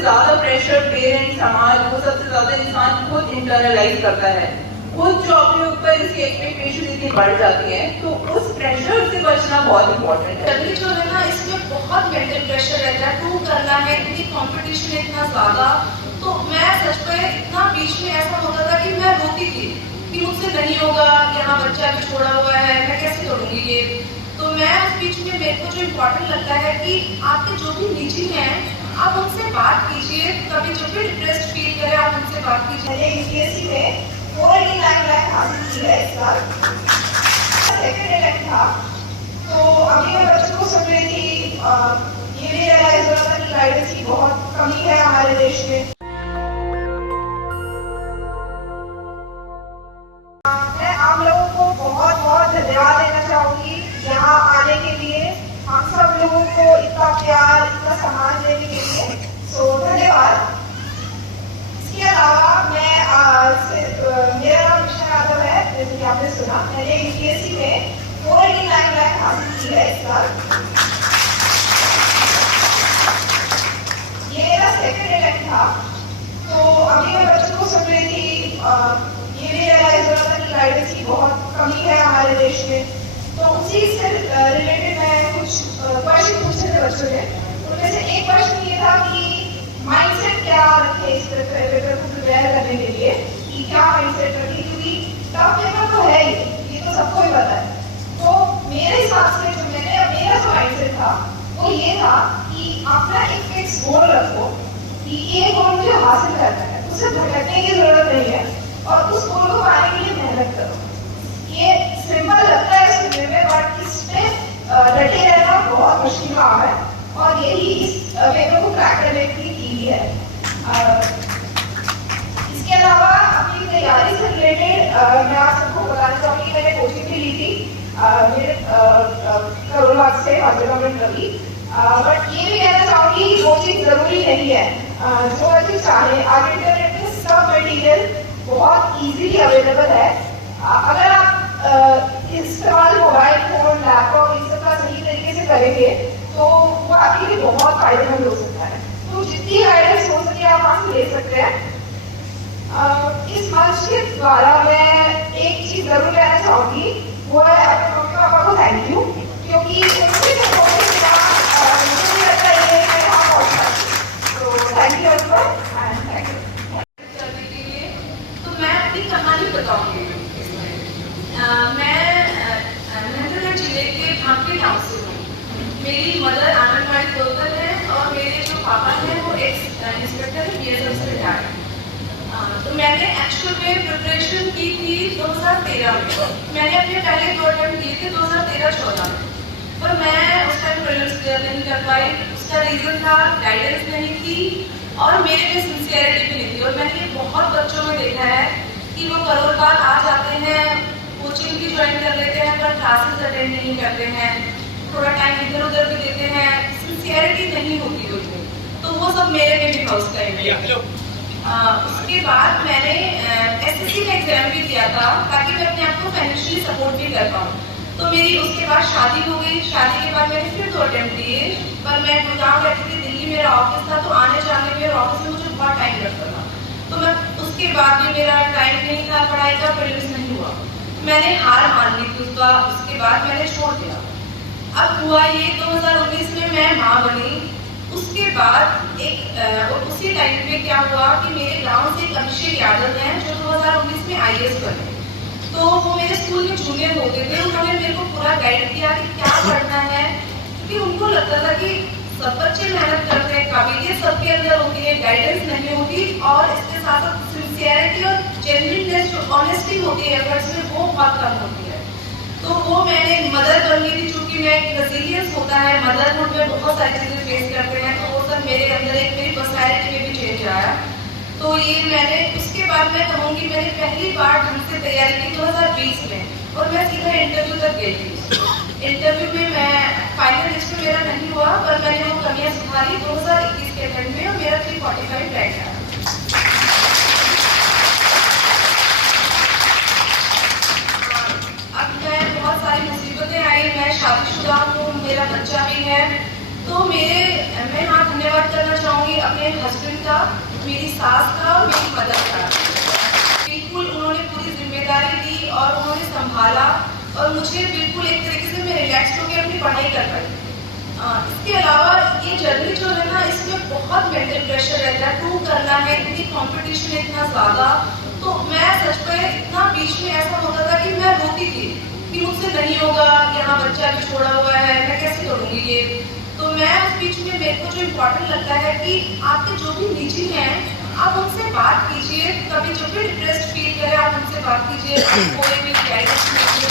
ज्यादा pressure parents, समाज, वो सबसे ज्यादा इंसान खुद इंटरनलाइज करता है। खुद जो अपने ऊपर इसकी एक्सपेक्टेशन इतनी बढ़ जाती है, तो उस प्रेशर से बचना बहुत इंपॉर्टेंट है। जल्दी जो है ना, इसमें बहुत मेंटल प्रेशर रहता है, प्रूव करना है, इतनी कंपटीशन इतना ज्यादा। तो मैं सच में इतना बीच में ऐसा होता था कि मैं रोती थी कि मुझसे नहीं होगा, यहाँ बच्चा भी छोड़ा हुआ है, मैं कैसे करूँगी ये। तो मैं उस बीच में मेरे को जो इम्पोर्टेंट लगता है कि आपके जो भी निजी हैं, आप उनसे बात कीजिए। कभी जो भी डिप्रेस्ड फील करे, आप उनसे बात कीजिए। मैंने यूपीएससी में 489 रैंक हासिल की है इस साल, सेकंड रैंक था। तो अभी मैं बच्चों को सुन रही थी, ये भी रियलाइज हो रहा था कि गाइडेंस की बहुत कमी है हमारे देश में। मैं आप लोगों को बहुत बहुत धन्यवाद देना चाहूंगी यहाँ आने के लिए, हम सब लोगों को इतना प्यार, इतना सम्मान देने के लिए। सो धन्यवाद। इसके अलावा मैं मेरा नाम कृष्णा यादव है, जैसे कि आपने सुना। मैंने यूपीएससी में 489 रैंक हासिल की है इस साल, ये मेरा सेकंड रैंक था। तो अभी मैं बच्चों को सुन रही थी, ये भी रियलाइज हो रहा था कि गाइडेंस की बहुत कमी है हमारे देश में। तो उसी से रिलेटेड मैं कुछ क्वेश्चन पूछे थे बच्चों ने। उनमें से एक क्वेश्चन ये था कि माइंडसेट क्या रखे इस पेपर को प्रिपेयर करने के लिए, कि क्या माइंडसेट रखे, क्योंकि टफ पेपर तो है ही, ये तो सबको ही पता है। तो मेरे हिसाब से मेरा जो माइंडसेट था वो ये था कि अपना एक फिक्स गोल रखो कि ये गोल मुझे हासिल करना है, उससे भटकने की जरूरत नहीं है, और उस गोल को पाने के लिए मेहनत करो। ये सिंपल लगता है सुनने में, बट इसमें डटे रहना बहुत मुश्किल काम है, और यही इस पेपर को क्रैक करने की की है। इसके अलावा अपनी तैयारी से रिलेटेड मैं आप सबको बताना चाहूँगी, मैंने कोचिंग भी ली थी मेरे करोलबाग से गवर्नमेंट रवि। बट ये भी कहना चाहूँगी कि कोचिंग जरूरी नहीं है, जो बच्चे चाहे। आज इंटरनेट में सब मटेरियल बहुत इजीली अवेलेबल है। अगर आप इस्तेमाल मोबाइल फोन, लैपटॉप इन सब का सही तरीके से करेंगे तो वो आपके लिए बहुत फायदेमंद हो सकता है। तो जितनी गाइडेंस हो सके आप वहाँ से ले सकते हैं। इस मंच के द्वारा मैं एक चीज जरूर कहना चाहूंगी, वो है अपने मम्मी पापा को थैंक यू, क्योंकि उनके सपोर्ट के बिना मुझे नहीं लगता ये मैं यहाँ पहुँच पाती। तो thank you and thank you. करने के लिए तो मैं अपनी कहानी बताऊंगी। मैं महेंद्रगढ़ जिले के भांकरी गाँव से हूँ। मेरी मदर आंगनबाड़ी वर्कर है और मेरे जो पापा हैं वो एक्स इंस्पेक्टर है, बीएसएफ से रिटायर्ड है। तो मैंने एक्चुअल में प्रिपरेशन की थी 2013 में। मैंने अपने पहले 2 अटेम्प्ट किए थे 2013-14 में, पर मैं उस टाइम प्रीलिम्स क्लियर नहीं कर पाई। उसका रीजन था गाइडेंस नहीं थी और मेरे में सिंसियरिटी भी नहीं थी। और मैंने ये बहुत बच्चों में देखा है कि वो करोलबाग आ जाते हैं, कोचिंग भी ज्वाइन कर लेते हैं, पर क्लासेस अटेंड नहीं करते हैं, थोड़ा टाइम इधर उधर भी देते हैं, सिंसियरिटी नहीं होती उनमें। तो वो सब मेरे में भी था उस टाइम। उसके बाद मैंने एसएससी का एग्जाम भी दिया था ताकि मैं अपने आप को फाइनेंशियली सपोर्ट भी कर पाऊँ। तो मेरी उसके बाद शादी हो गई। शादी के बाद मैंने फिर 2 अटेम्प्ट दिए, पर मैं गुड़गांव रहती थी, दिल्ली मेरा ऑफिस था, तो आने जाने में ऑफिस में मुझे बहुत टाइम लगता था। तो मैं उसके बाद भी मेरा टाइम नहीं था पढ़ाई का, प्रीलिम्स नहीं हुआ। मैंने हार मान ली थी उसके बाद मैंने छोड़ दिया। अब हुआ ये 2019 में मैं माँ बनी। उसके बाद और उसी टाइम पे क्या हुआ कि मेरे गांव से एक अभिषेक यादव हैं जो 2019 में आईएएस बने। तो वो मेरे स्कूल में जूनियर होते थे, उन्होंने मेरे को पूरा गाइड किया कि क्या पढ़ना है, क्योंकि उनको लगता था कि सब बच्चे मेहनत करते हैं, काबिलियत सबके अंदर होती है, गाइडेंस नहीं होती, और इसके साथ साथ सिंसियरिटी और जेन्युइननेस जो ऑनेस्टी होती है एफर्ट्स में, वो बहुत कम होती है। तो वो मैंने मदर बन गई थी, चूंकि मैं रेजिलियंस होता है, मदरहुड में बहुत सारी चीजें फेस करते हैं, तो वो सब मेरे अंदर एक मेरी पर्सनैलिटी में भी चेंज आया। तो ये मैंने उसके बाद मैं कहूँगी मैंने पहली बार ढंग से तैयारी की 2020 में, और मैं सीधा इंटरव्यू तक गई थी। इंटरव्यू में मैं फाइनल लिस्ट में मेरा नहीं हुआ, पर मैंने वो कमियाँ सुधारी 2021 के अटेम्प्ट में, और मेरा 345 रैंक आया। अब मैं बहुत सारी मुसीबतें आई, मैं शादीशुदा हूँ, मेरा बच्चा भी है, तो मैं यहाँ धन्यवाद करना चाहूँगी अपने हस्बैंड का, मेरी सास का, मेरी मदर का। बिल्कुल उन्होंने पूरी जिम्मेदारी ली और उन्होंने संभाला और मुझे बिल्कुल एक तरीके से मैं रिलैक्स होकर अपनी पढ़ाई कर पाई। इसके अलावा ये जर्नी जो है ना, इसमें बहुत मेंटल प्रेशर रहता है, प्रूव करना है, इतनी कंपटीशन है इतना ज़्यादा। तो मैं सच में इतना बीच में ऐसा होता था कि मैं रोती थी कि मुझसे नहीं होगा, यहाँ बच्चा भी छोड़ा हुआ है, मैं कैसे करूँगी ये। तो मैं उस बीच में मेरे को जो इम्पोर्टेंट लगता है कि आपके जो भी निजी हैं आप उनसे बात कीजिए, कभी जो भी डिप्रेस्ड फील करे आप उनसे बात कीजिए, कोई भी गाइडेंस लीजिए।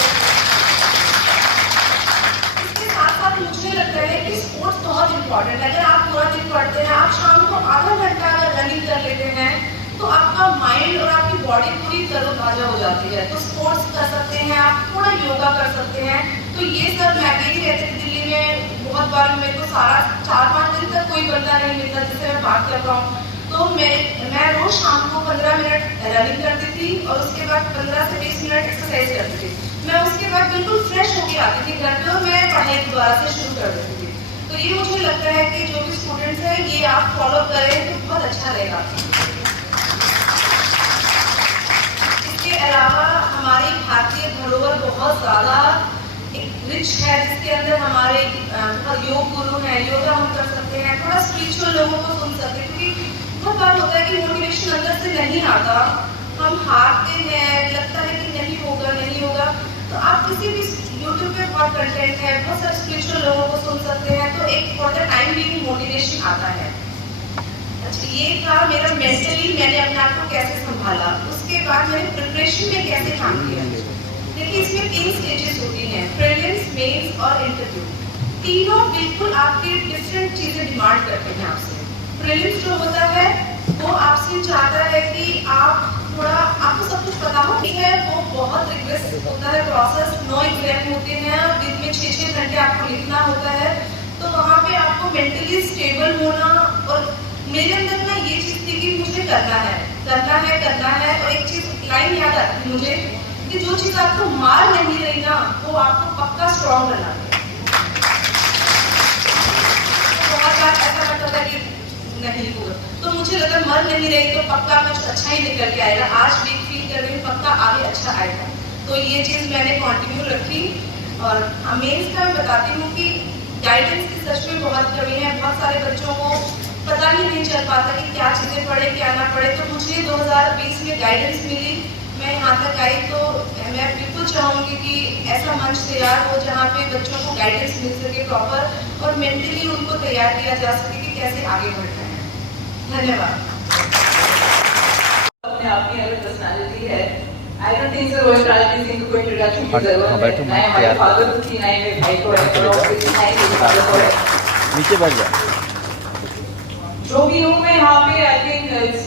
इसके साथ साथ मुझे लगता है कि स्पोर्ट्स बहुत इम्पोर्टेंट है। अगर आप पूरा दिन पढ़ते हैं, आप शाम को आधा घंटा अगर रनिंग कर लेते हैं तो आपका माइंड और आपकी बॉडी पूरी तरोताजा हो जाती है। तो स्पोर्ट्स कर सकते हैं आप, थोड़ा योगा कर सकते हैं। तो ये सब मैं अकेली रहती थी दिल्ली में, बहुत बार मेरे को सारा 4-5 दिन तक कोई बंदा नहीं मिलता जिससे मैं बात कर पाऊँ। तो मैं रोज शाम को 15 मिनट रनिंग करती थी और उसके बाद 15 से 20 मिनट एक्सरसाइज करती थी। मैं उसके बाद बिल्कुल फ्रेश होकर आती थी घर पे और मैं पढ़ाई दोबारा से शुरू कर देती थी। तो ये मुझे लगता है कि जो भी स्टूडेंट्स हैं ये आप फॉलो करें तो बहुत अच्छा रहेगा। इसके अलावा हमारी भारतीय धरोहर बहुत ज़्यादा एक रिच है, जिसके अंदर हमारे योग गुरु हैं, योगा हम कर सकते हैं, थोड़ा स्पिरिचुअल लोगों को सुन सकते हैं। क्योंकि बहुत बार होता है कि मोटिवेशन अंदर से नहीं आता, हम हारते हैं, लगता है कि नहीं होगा नहीं होगा। तो आप किसी भी यूट्यूब पे बहुत कंटेंट है, बहुत सारे स्पिरिचुअल लोगों को सुन सकते हैं, तो एक फॉर द टाइम भी मोटिवेशन आता है। अच्छा, ये था मेरा मेंटली मैंने अपने आप को कैसे संभाला। उसके बाद मैंने प्रिपरेशन में कैसे काम किया। देखिए इसमें 3 स्टेजेस होती हैं, प्रीलिम्स, मेंस और इंटरव्यू। तीनों बिल्कुल आपकी डिफरेंट चीजें डिमांड करते हैं आपसे। प्रीलिम्स जो होता है वो आपसे चाहता है कि आप थोड़ा, आपको सब कुछ पता हो, ठीक है, वो बहुत रिक्वेस्ट होता है प्रोसेस, 9 एग्जाम होते हैं, दिन में 6-6 घंटे आपको लिखना होता है। तो वहाँ पे आपको मेंटली स्टेबल होना, और मेरे अंदर ना ये चीज़ थी कि मुझे करना है करना है करना है। और एक चीज़ लाइन याद आती है मुझे कि जो चीज़ आपको मार नहीं रही ना, वो आपको पक्का स्ट्रॉन्ग करना है। बहुत बार ऐसा लगता था कि नहीं होगा, तो मुझे लगा मर नहीं रही तो पक्का कुछ अच्छा ही निकल के आएगा। आज वीक फील कर रही हूँ, पक्का आगे अच्छा आएगा। तो ये चीज़ मैंने कंटिन्यू रखी। और मेंस का मैं बताती हूँ कि गाइडेंस की सच में बहुत कमी है। बहुत सारे बच्चों को पता ही नहीं चल पाता कि क्या चीज़ें पढ़े क्या ना पढ़े। तो मुझे 2020 में गाइडेंस मिली, मैं यहाँ तक आई। तो मैं बिल्कुल चाहूँगी कि ऐसा मंच तैयार हो जहाँ पे बच्चों को गाइडेंस मिल सके प्रॉपर, और मेंटली उनको तैयार किया जा सके कि कैसे आगे बढ़ना है। धन्यवाद। अपने आप की अलग पर्सनालिटी है। I don't think so Rohit Raj Singh को इंट्रोडक्शन की जरूरत है। ना हमारे फादर को थी, ना ही मेरे भाई को है, और ऑब्वियसली ना ही मेरे फादर को है। नीचे बैठ जा। जो भी हूँ मैं यहाँ पे, I think it's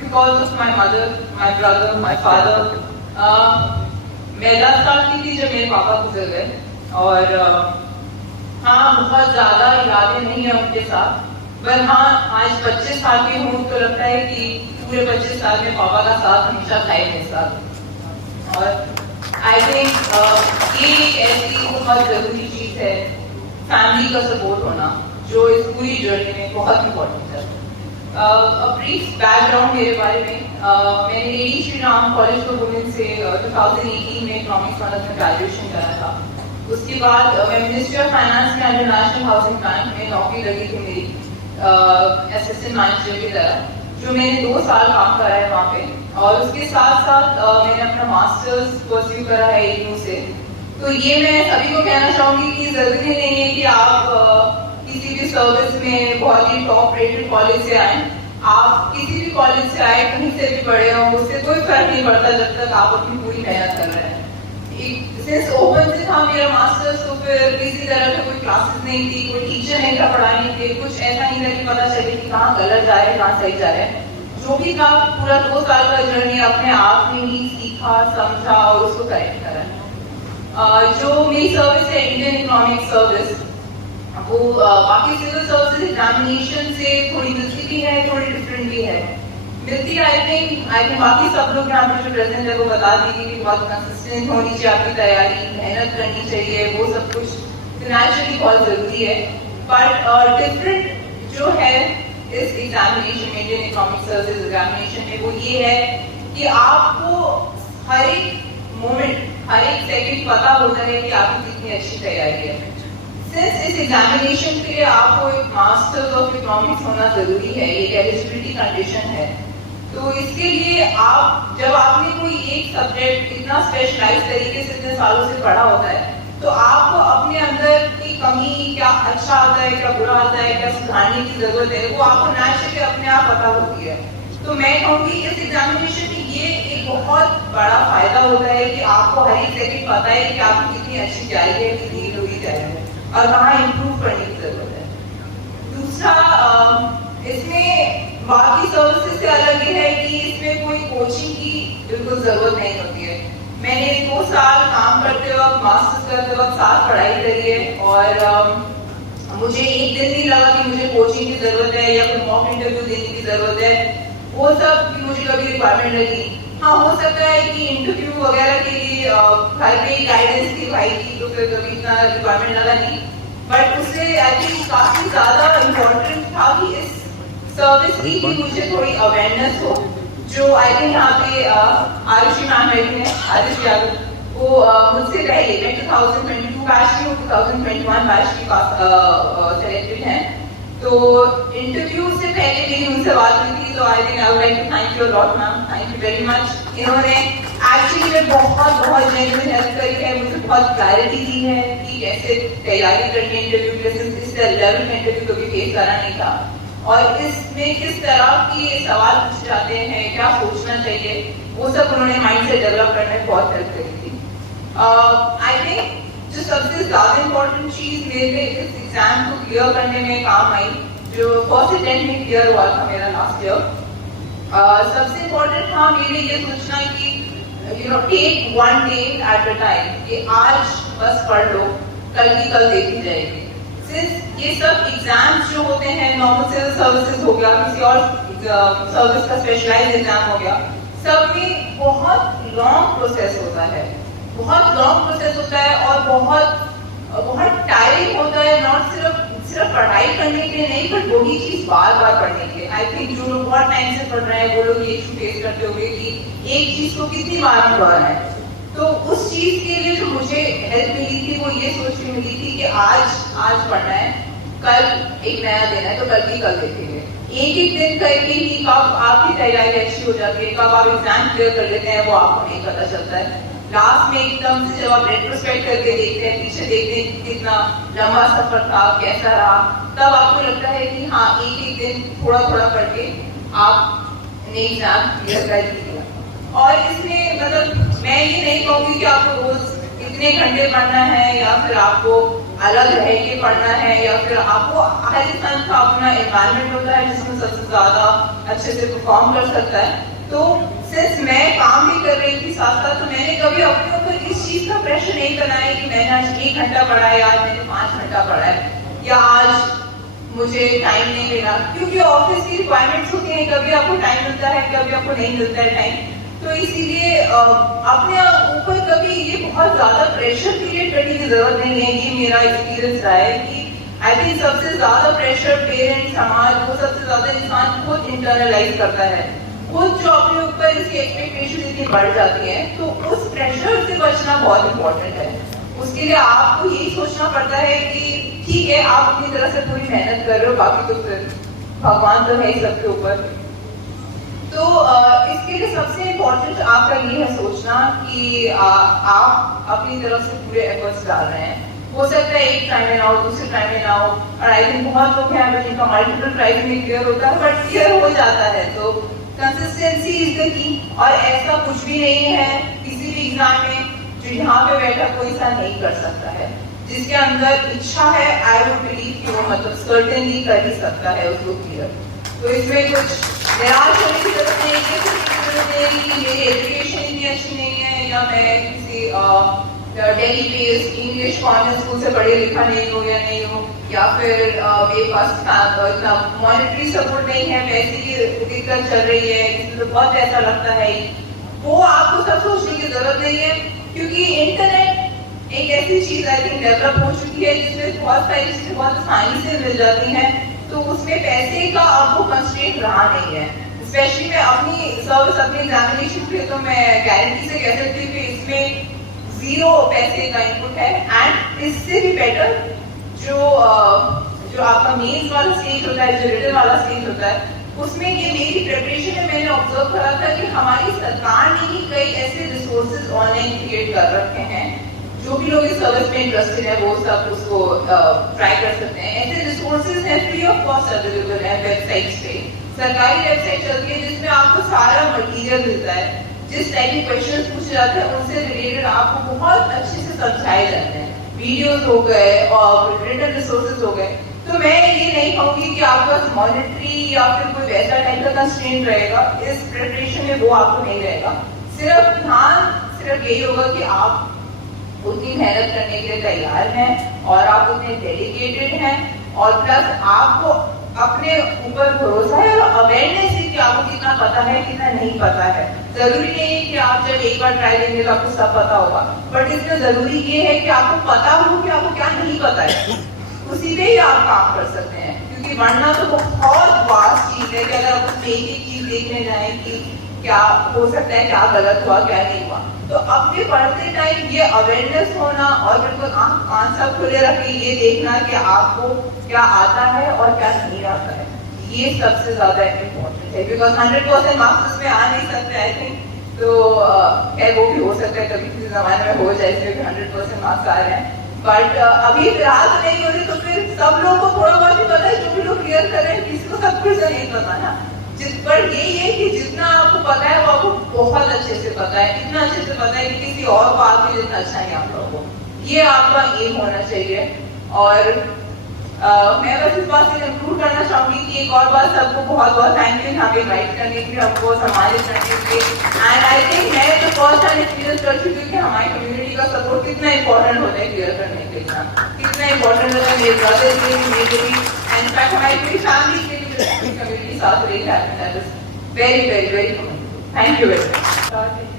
because of my mother, my brother, my father. मैं 10 साल की थी जब मेरे पापा गुजर गए, और हाँ बहुत ज़्यादा यादें नहीं है उनके साथ। पर हाँ, आज 25 साल की हूँ तो लगता है कि पूरे 25 साल में पापा का साथ हमेशा था ही मेरे साथ। और आई थिंक ये ऐसी बहुत ज़रूरी चीज़ है, फैमिली का सपोर्ट होना, जो इस पूरी जर्नी में बहुत इम्पोर्टेंट है। ब्रीफ बैकग्राउंड मेरे बारे में, मैंने AD Shri Ram college for women से 2018 में इकोनॉमिक्स ऑनर्स में ग्रेजुएशन करा था। उसके बाद मैं मिनिस्ट्री ऑफ फाइनेंस में इंटरनेशनल हाउसिंग बैंक में नौकरी लगी थी मेरी, असिस्टेंट मैनेजर की तरह, जो मैंने 2 साल काम करा है वहाँ पे। और उसके साथ साथ मैंने अपना मास्टर्स परस्यू करा है AU से। तो ये मैं सभी को कहना चाहूँगी कि ज़रूरी नहीं है कि आप किसी भी सर्विस में बहुत ही टॉप रेटेड कॉलेज से आए। आप किसी भी कॉलेज से आए, कहीं से भी पढ़े हो, उससे कोई फर्क नहीं पड़ता जब तक आप अपनी पूरी मेहनत कर रहे हैं। सिंस ओपन से था मेरा मास्टर्स, तो फिर किसी तरह का कोई क्लासेस नहीं थी, कोई टीचर नहीं था पढ़ाने के, कुछ ऐसा नहीं था कि पता चले कि कहाँ गलत जा रहे हैं कहाँ सही जा रहे हैं। जो भी था पूरा 2 साल का जर्नी अपने आप में ही सीखा, समझा और उसको करेक्ट करा। जो मेरी सर्विस है इंडियन इकोनॉमिक सर्विस, वो बाकी सिविल सर्विसेज एग्जामिनेशन से थोड़ी मिलती भी है, थोड़ी डिफरेंट भी है। मिलती है आई थिंक बाकी सब लोग यहाँ पे जो प्रेजेंट है वो बता दीजिए कि बहुत कंसिस्टेंट होनी चाहिए आपकी तैयारी, मेहनत करनी चाहिए, वो सब कुछ फिनेंशियली बहुत जरूरी है। बट डिफरेंट जो है इस एग्जामिनेशन में, इंडियन इकोनॉमिक सर्विसेज एग्जामिनेशन में, वो ये है कि आपको हर एक मोमेंट, हर एक सेकंड पता होता है कि आपकी कितनी अच्छी तैयारी है। सिंस इस एग्जामिनेशन के लिए आपको एक मास्टर्स ऑफ इकोनॉमिक्स होना जरूरी है, ये एलिजिबिलिटी कंडीशन है, तो इसके लिए आप जब आपने कोई एक सब्जेक्ट इतना स्पेशलाइज तरीके से इतने सालों से पढ़ा होता है, तो आपको अपने अंदर की कमी, क्या अच्छा आता है, क्या बुरा आता है, क्या सुधारने की जरूरत है, वो आपको नेचुरली अपने आप पता होती है। तो मैं कहूँगी इस एग्जामिनेशन में ये एक बहुत बड़ा फायदा होता है कि आपको हर एक सेकंड पता है कि आपकी कितनी अच्छी तैयारी है, कितनी हुई तैयारी है और कहाँ इम्प्रूव करने की जरूरत है। दूसरा, इसमें बाकी सर्विसेज से अलग ये है कि इसमें कोई कोचिंग की बिल्कुल जरूरत नहीं होती है। मैंने 2 साल काम करते वक्त, मास्टर्स करते वक्त साथ पढ़ाई करी है और मुझे एक दिन नहीं लगा कि मुझे कोचिंग की जरूरत है या कोई मॉक इंटरव्यू देने की जरूरत है, वो सब की मुझे कभी रिक्वायरमेंट लगी। हाँ, हो सकता है कि इंटरव्यू वगैरह के लिए घर पे ही गाइडेंस की भाई की, तो फिर कभी इतना रिक्वायरमेंट लगा नहीं, बट उससे आई थिंक काफी ज्यादा इम्पोर्टेंट था कि इस सर्विस की भी मुझे थोड़ी अवेयरनेस हो, जो आई थिंक यहाँ पे आरुषि मैम बैठी है, आरुषि यादव, वो मुझसे पहले, मैं 2022 बैच की हूँ, 2021 बैच की सेलेक्टेड है, तो इंटरव्यू से पहले मेरी उनसे बात हुई थी, तो I think I would like to thank you a lot ma'am, thank you very much. इन्होंने एक्चुअली में बहुत जेन्युइन हेल्प करी है, मुझे बहुत क्लैरिटी दी है कि कैसे तैयारी करनी है इंटरव्यू के लिए, इस लेवल में इंटरव्यू कभी फेस करा नहीं था, और इसमें किस तरह के सवाल पूछे जाते हैं, क्या सोचना चाहिए, वो सब उन्होंने माइंड से डेवलप करने में बहुत हेल्प करी थी। आई थिंक जो सबसे ज्यादा इम्पोर्टेंट चीज मेरे लिए इस एग्जाम को क्लियर करने में काम आई, जो फर्स्ट अटेम्प्ट में क्लियर हुआ था मेरा लास्ट ईयर, सबसे इम्पोर्टेंट था मेरे लिए ये सोचना कि take one day at a time, कि आज बस पढ़ लो, कल की कल देखी जाएगी। सिंस ये सब एग्जाम्स जो होते हैं, नॉर्मल सिविल सर्विसेज हो गया, किसी और सर्विस का स्पेशलाइज्ड एग्जाम हो गया, सब में बहुत लॉन्ग प्रोसेस होता है, बहुत लॉन्ग प्रोसेस होता है और बहुत टायरिंग होता है, नॉट सिर्फ पढ़ाई करने के लिए नहीं, बट वही चीज बार बार पढ़ने के लिए। आई थिंक जो लोग बहुत टाइम से पढ़ रहे हैं वो लोग ये इशू फेस करते होंगे कि एक चीज को कितनी बार पढ़ना है, तो उस चीज के लिए जो मुझे हेल्प मिली थी वो ये सोच के मिली थी कि आज पढ़ना है, कल एक नया दिन है, तो कल की कल देखेंगे। एक दिन करके ही कब आपकी तैयारी अच्छी हो जाती है, कब आप एग्जाम क्लियर कर लेते हैं, वो आपको नहीं पता चलता है। लास्ट में एकदम से जब आप रेट्रोस्पेक्ट करके देखते हैं, पीछे देखते हैं कि कितना लंबा सफर था, कैसा रहा, तब आपको लगता है कि हाँ, एक दिन थोड़ा थोड़ा करके आपने एग्जाम क्लियर कर लिया। और इसमें मतलब मैं ये नहीं कहूँगी कि आपको रोज इतने घंटे पढ़ना है, या फिर आपको अलग रह के पढ़ना है, या फिर आपको हर इंसान का अपना एनवायरमेंट होता है जिसमें सबसे ज्यादा अच्छे से परफॉर्म कर सकता है। तो सिंस मैं काम भी कर रही थी साथ साथ, तो मैंने कभी अपने ऊपर इस चीज का प्रेशर नहीं बनाया कि मैंने आज 1 घंटा पढ़ा है, आज मैंने 5 घंटा पढ़ा है, या आज मुझे टाइम नहीं मिला, क्योंकि ऑफिस की रिक्वायरमेंट्स होती हैं, कभी आपको टाइम मिलता है, कभी आपको नहीं मिलता है टाइम। तो इसीलिए अपने ऊपर कभी ये बहुत ज्यादा प्रेशर क्रिएट करने की जरूरत नहीं है। ये मेरा एक्सपीरियंस रहा है कि आई थिंक सबसे ज्यादा प्रेशर पेरेंट्स, समाज, वो सबसे ज्यादा इंसान खुद इंटरनलाइज करता है, खुद जो अपने ऊपर इसकी एक्सपेक्टेशन इतनी बढ़ जाती है, तो उस प्रेशर से बचना बहुत इंपॉर्टेंट है। उसके लिए आपको यही सोचना पड़ता है कि ठीक है, आप अपनी तरह से पूरी मेहनत कर रहे हो, बाकी तो फिर भगवान तो है ही सबके ऊपर। तो इसके लिए सबसे इम्पोर्टेंट आपका ये है सोचना कि आप अपनी तरफ से पूरे एफर्ट्स डाल रहे हैं। हो सकता है एक ट्राई में ना हो, दूसरे ट्राई में ना हो, और आई थिंक बहुत लोग हैं जिनका मल्टीपल ट्राई में क्लियर होता है, बट क्लियर हो जाता है। तो कंसिस्टेंसी इज द की, और ऐसा कुछ भी नहीं है किसी भी एग्जाम में जो यहाँ पे बैठा कोई इंसान नहीं कर सकता है। जिसके अंदर इच्छा है, आई वुड बिलीव कि वो मतलब सर्टेनली कर ही सकता है उसको क्लियर। तो इसमें कुछ निराश होने की जरूरत नहीं है कि मेरी एजुकेशन इतनी अच्छी नहीं है, या मैं किसी Delhi based English convent school से पढ़े लिखा नहीं हो या नहीं हो, या फिर मेरे पास इतना मॉनेटरी सपोर्ट नहीं है, पैसे की दिक्कत चल रही है, किसी को बहुत ऐसा लगता है। वो आपको सब सोचने की जरूरत नहीं है, क्योंकि इंटरनेट एक ऐसी चीज आई थिंक डेवलप हो चुकी है जिसमें बहुत सारी चीजें बहुत आसानी से मिल जाती हैं। तो उसमें पैसे का आपको कंस्ट्रेंट रहा नहीं है। स्पेशली मैं अपनी सर्विस अपने एग्जामिनेशन पे तो मैं गारंटी से कह सकती हूँ कि इसमें 0 पैसे का इनपुट है। एंड इससे भी बेटर जो आपका मेंस वाला स्टेज होता है, जो रिटन वाला स्टेज होता है, उसमें ये मेरी प्रिपरेशन में मैंने ऑब्जर्व करा था कि हमारी सरकार ने ही कई ऐसे रिसोर्सेज ऑनलाइन क्रिएट कर रखे हैं। जो भी लोग इस सर्विस में इंटरेस्टेड है वो सब उसको ट्राई कर सकते हैं। ऐसे रिसोर्सेज हैं फ्री ऑफ कॉस्ट अवेलेबल है वेबसाइट्स पे, सरकारी वेबसाइट चलती है जिसमें आपको सारा मटेरियल मिलता है। जिस टाइप के क्वेश्चंस पूछे जाते हैं उनसे रिलेटेड आपको बहुत अच्छे से समझाए जाते हैं। वीडियोस हो गए और रिटन रिसोर्सेज हो गए। तो मैं ये नहीं कहूंगी कि आपके पास मॉनिटरी या फिर कोई वैसा टाइप का कंस्ट्रेंट रहेगा, इस प्रिपरेशन में वो आपको नहीं रहेगा। सिर्फ ध्यान सिर्फ यही होगा कि आप उतनी मेहनत करने के लिए तैयार हैं और आप उतने डेडिकेटेड हैं और प्लस आपको अपने ऊपर भरोसा है और अवेयरनेस है कि आपको कितना पता है कितना नहीं पता है। जरूरी नहीं है कि आप जब एक बार ट्राई देंगे तो आपको सब पता होगा, बट इसमें जरूरी ये है कि आपको पता हो कि आपको क्या नहीं पता है, उसी पे ही आप काम कर सकते हैं। क्योंकि वरना तो बहुत वास्ट चीज है कि अगर आप उसमें एक एक चीज देखने जाए कि क्या हो सकता है, क्या गलत हुआ क्या नहीं हुआ। तो अपने पढ़ते टाइम ये अवेयरनेस होना और बिल्कुल आंख सब खुले रख के ये देखना कि आपको क्या आता है और क्या नहीं आता है, ये सबसे ज्यादा इम्पोर्टेंट है। बिकॉज 100% मार्क्स में आ नहीं सकते आई थिंक, तो खैर वो भी हो सकता है कभी किसी जमाने में हो जाए इसमें 100% मार्क्स आ रहे हैं, बट अभी फिलहाल तो नहीं हो रही। तो फिर सब लोगों को थोड़ा बहुत ही पता है, जो भी लोग क्लियर कर रहे हैं किसी को सब कुछ नहीं पता ना। पर यही है कि जितना आपको पता है वो आपको बहुत अच्छे से पता है, इतना अच्छे से पता है कि किसी और बात में जितना अच्छा है आप लोगों को। ये आपका एम होना चाहिए। और मैं बस इस बात से कंक्लूड करना चाहूंगी कि एक और बार सबको बहुत बहुत थैंक यू यहाँ पे गाइड करने के लिए, हमको सम्मानित करने के लिए। एंड आई थिंक मैं तो फर्स्ट टाइम एक्सपीरियंस कर चुकी हूँ कि हमारी कम्युनिटी का सपोर्ट कितना इंपॉर्टेंट होता है क्लियर करने के लिए, कितना इंपॉर्टेंट होता है मेरे ब्रदर के लिए, मेरे लिए, इनफैक्ट हमारी पूरी फैमिली के लिए कम्युनिटी साथ रही है। Very very very thank you very much.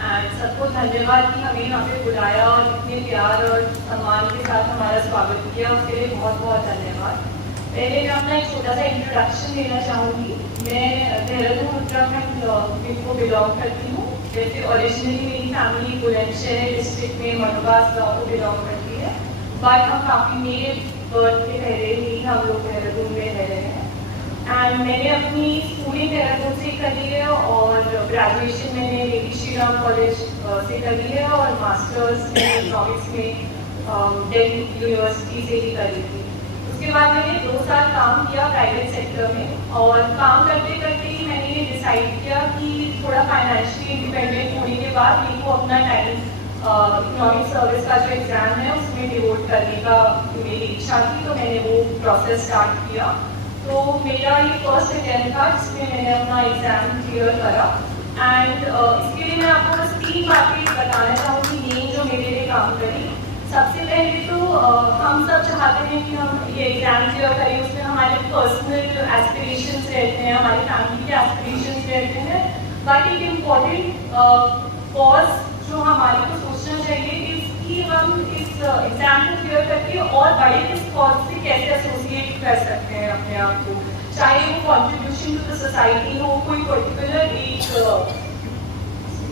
And सबको धन्यवाद कि हमें यहाँ पे बुलाया और इतने प्यार और सम्मान के साथ हमारा स्वागत किया, उसके लिए बहुत बहुत धन्यवाद। पहले मैं अपना एक छोटा सा इंट्रोडक्शन देना चाहूँगी। मैं देहरादून उत्तराखंड को बिलोंग करती हूँ। वैसे ओरिजिनली मेरी फैमिली बुलंदशहर डिस्ट्रिक्ट में मनोबास गाँव को बिलोंग करती है, बट हम काफ़ी मेरे बर्थ के पहले ही हम लोग देहरादून में रह रहे हैं। एंड मैंने अपनी स्कूलिंग देहरादून से करी है और ग्रेजुएशन मैंने लेडी श्री राम कॉलेज से करी है और मास्टर्स में इकोनॉमिक्स में दिल्ली यूनिवर्सिटी से ही करी थी। उसके बाद मैंने 2 साल काम किया प्राइवेट सेक्टर में और काम करते करते ही मैंने ये डिसाइड किया कि थोड़ा फाइनेंशियली इंडिपेंडेंट होने के बाद मेरे को अपना टाइम इकोनॉमिक सर्विस का जो एग्ज़ाम है उसमें डिवोट करने का मेरी इच्छा थी, तो मैंने वो प्रोसेस स्टार्ट किया। तो मेरा ये फर्स्ट अटेम्प्ट था जिसमें मैंने अपना एग्ज़ाम क्लियर करा। एंड इसके लिए मैं आपको बस 3 बातें बताना चाहूँगी मेन जो मेरे लिए काम करी। सबसे पहले तो हम सब चाहते हैं कि हम ये एग्ज़ाम क्लियर करें, उसमें हमारे पर्सनल एस्पिरेशंस रहते हैं, हमारी फैमिली के एस्पिरेशंस रहते हैं, बट एक इम्पॉर्टेंट कॉज जो हमारे को सोचना चाहिए कि हम इस एग्जाम को क्लियर करके और बड़े इस कॉज से कैसे एसोसिएट कर सकते हैं अपने आप को, चाहे वो कंट्रीब्यूशन टू द सोसाइटी हो, कोई पर्टिकुलर एक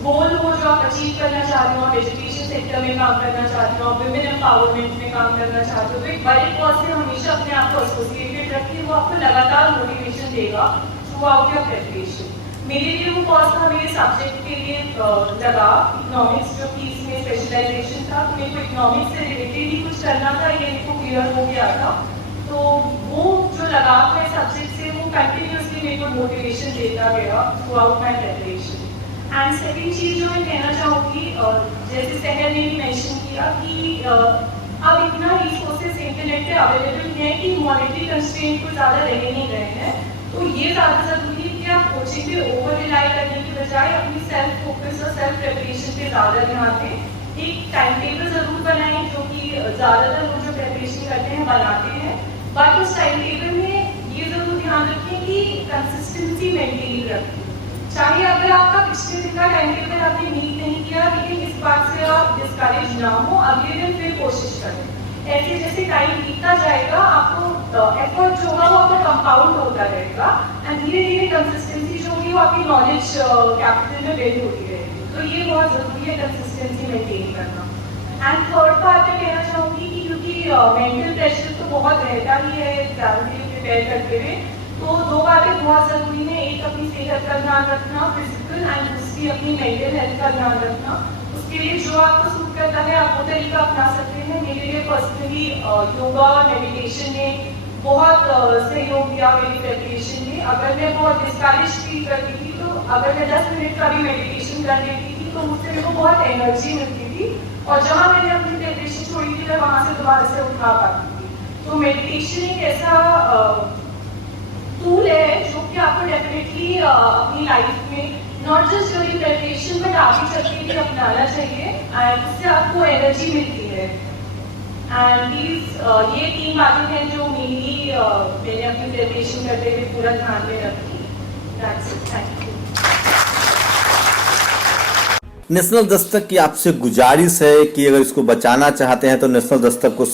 गोल हो जो आप अचीव करना चाहते हो, आप एजुकेशन सेक्टर में काम करना चाहते हो, आप विमेन एम्पावरमेंट में काम करना चाहते हो, तो एक बड़े कॉज से हमेशा अपने आप को एसोसिएटेड रखिए, वो आपको लगातार मोटिवेशन देगा थ्रू आउट योर प्रिपरेशन। मेरे लिए वो कॉज था मेरे सब्जेक्ट के लिए लगा इकोनॉमिक्स, जो कि इसमें स्पेशलाइजेशन था, तो मेरे को इकोनॉमिक्स से रिलेटेड ही कुछ करना था, ये मेरे को क्लियर हो गया था। तो वो जो लगाव है सब्जेक्ट से वो कंटिन्यूसली मेरे को मोटिवेशन देता गया throughout my preparation. And second चीज़ जो मैं कहना चाहूँगी, जैसे सहर ने भी मेंशन किया कि अब इतना रिसोर्सेज इंटरनेट पे अवेलेबल है कि मॉनिटरी कंस्ट्रेंट को ज़्यादा रह नहीं रहे हैं, तो ये ज़्यादा ज़रूरी है कि आप कोचिंग पे ओवर रिलाई करने की बजाय अपनी सेल्फ फोकस और सेल्फ प्रिपरेशन पे ज़्यादा ध्यान दें। एक टाइम टेबल ज़रूर बनाएं, जो कि ज़्यादातर लोग जो प्रिपरेशन करते हैं बनाते हैं, बट उस टाइम टेबल में ये ज़रूर ध्यान रखें कि कंसिस्टेंसी मेंटेन रखें। चाहे अगर आपका पिछले दिन का टाइम टेबल आपने मीट नहीं किया, लेकिन इस बात से आप डिस्करेज ना हो, अगले दिन फिर कोशिश करें। ऐसे जैसे टाइम बीतता जाएगा आपको एफर्ट जो होगा वो आपका कंपाउंड होता रहेगा एंड धीरे धीरे कंसिस्टेंसी जो होगी वो आपकी नॉलेज कैपिटल में बिल्ड होती रहेगी। तो ये बहुत जरूरी है कंसिस्टेंसी मेंटेन करना। एंड थर्ड बात मैं कहना चाहूँगी कि क्योंकि मेंटल प्रेशर तो बहुत रहता ही है एग्जाम के लिए प्रिपेयर करते हुए, तो दो बातें बहुत ज़रूरी है। एक अपनी सेहत का ध्यान रखना फिजिकल एंड दूसरी अपनी मेंटल हेल्थ का ध्यान रखना। उसके लिए जो आपको सूट करता है आप वो तरीका अपना सकते हैं। मेरे लिए पर्सनली योगा मेडिटेशन ने बहुत सहयोग दिया मेरी प्रिपरेशन में। अगर मैं बहुत डिस्करेज फील करती थी तो अगर मैं 10 मिनट का भी मेडिटेशन कर लेती थी तो मुझसे मेरे को बहुत एनर्जी मिलती थी और जहाँ मैंने अपनी प्रिपरेशन छोड़ी थी मैं वहाँ से दोबारा से उठा पाती थी। तो मेडिटेशन एक ऐसा टूल है जो कि आपको डेफिनेटली अपनी लाइफ में not just during preparation but आगे चल के भी अपनाना चाहिए एंड इससे आपको एनर्जी मिलती है। एंड ये 3 बातें हैं जो मेनली मैंने अपनी प्रिपरेशन करते हुए पूरा ध्यान में रखी। That's it, thank you. National Dastak की आपसे गुजारिश है कि अगर इसको बचाना चाहते हैं तो नेशनल दस्तक को